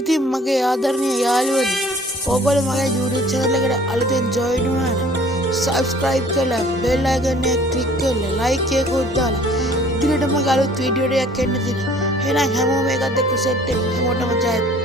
ඉතින් මගේ ආදරණීය යාළුවනි, ඕගොල්ලෝ මගේ YouTube channel එකට අලුතෙන් join වුණා නම් subscribe කරලා bell icon එක click කරලා like එකකුත් දාලා ඉදිරියට මගේ අලුත් වීඩියෝ එකක් එන්න තියෙනවා. එහෙනම් හැමෝම ඒකත් එක්ක set වෙන්න. හැමෝටම ජය.